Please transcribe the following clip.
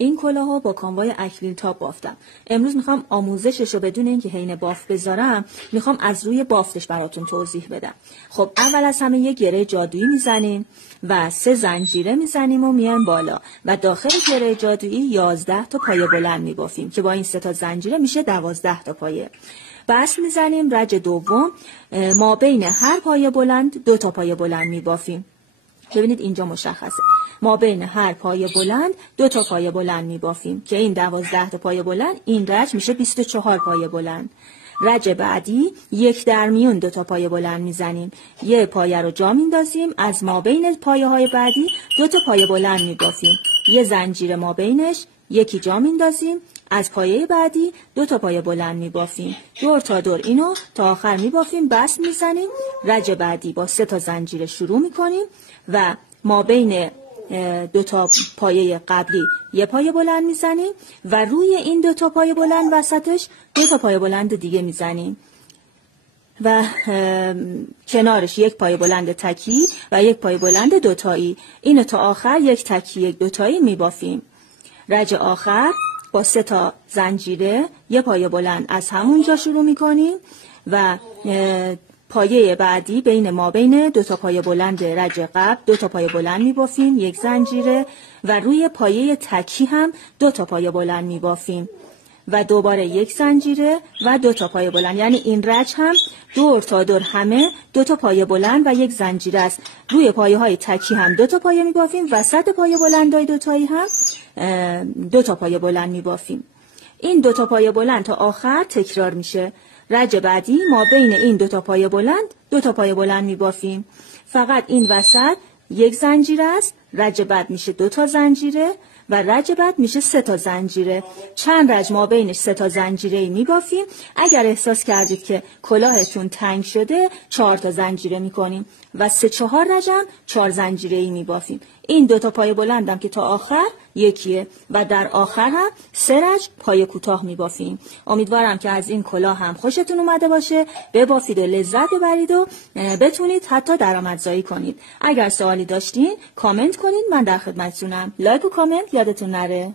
این کلاهو با کاموای اکریل تاپ بافتم. امروز میخوام آموزشش رو بدون اینکه حین بافت بذارم، میخوام از روی بافتش براتون توضیح بدم. خب اول از همه یک گره جادویی میزنیم و 3 زنجیره میزنیم و میایم بالا و داخل گره جادویی 11 تا پایه بلند میبافیم که با این 3 تا زنجیره میشه 12 تا پایه. بس میزنیم. رج دوم ما بین هر پایه بلند 2 تا پایه بلند میبافیم. ببینید اینجا مشخصه. ما بین هر پایه بلند 2 تا پایه بلند میبافیم که این 12 تا پایه بلند، این رج میشه 24 پایه بلند. رج بعدی 1 در میون 2 تا پایه بلند میزنیم. یه پایه رو جا میندازیم، از ما بین پایه های بعدی 2 تا پایه بلند میبافیم. یه زنجیر ما بینش، یکی جا میندازیم، از پایه بعدی 2 تا پایه بلند میبافیم. دور تا دور اینو تا آخر میبافیم، بس میزنیم. رج بعدی با 3 تا زنجیر شروع میکنیم و ما بین 2 تا پایه قبلی یه پایه بلند میزنیم و روی این 2 تا پایه بلند وسطش 2 تا پایه بلند دیگه میزنیم و کنارش 1 پایه بلند تکی و 1 پایه بلند دوتایی. اینو تا آخر 1 تکی 1 دوتایی میبافیم. رج آخر با 3 تا زنجیره یه پایه بلند از همونجا شروع میکنیم و پایه بعدی بین ما بین 2 تا پایه بلند رج قبل 2 تا پایه بلند میبافیم، 1 زنجیره و روی پایه تکی هم 2 تا پایه بلند میبافیم و دوباره 1 زنجیره و 2 تا پایه بلند. یعنی این رج هم دور تا دور همه 2 تا پایه بلند و 1 زنجیره است. روی پایه های تکی هم 2 تا پایه میبافیم، وسط پایه بلندای دوتایی هم 2 تا پایه بلند میبافیم. این 2 تا پایه بلند تا آخر تکرار میشه. رج بعدی ما بین این 2 تا پایه بلند 2 تا پایه بلند میبافیم. فقط این وسط 1 زنجیره است. رج بعد میشه 2 تا زنجیره و رج بعد میشه 3 تا زنجیره. چند رج ما بینش 3 تا زنجیره میبافیم. اگر احساس کردید که کلاهتون تنگ شده 4 تا زنجیره میکنیم و 3-4 رجم 4 زنجیره میبافیم. این 2 تا پایه بلندم که تا آخر یکیه و در آخر هم 3 رج پایه کوتاه میبافیم. امیدوارم که از این کلاه هم خوشتون اومده باشه، ببافید و لذت ببرید و بتونید حتی درآمدزایی کنید. اگر سوالی داشتین کامنت کنید، من در خدمتتونم. لایک و کامنت یادتون نره.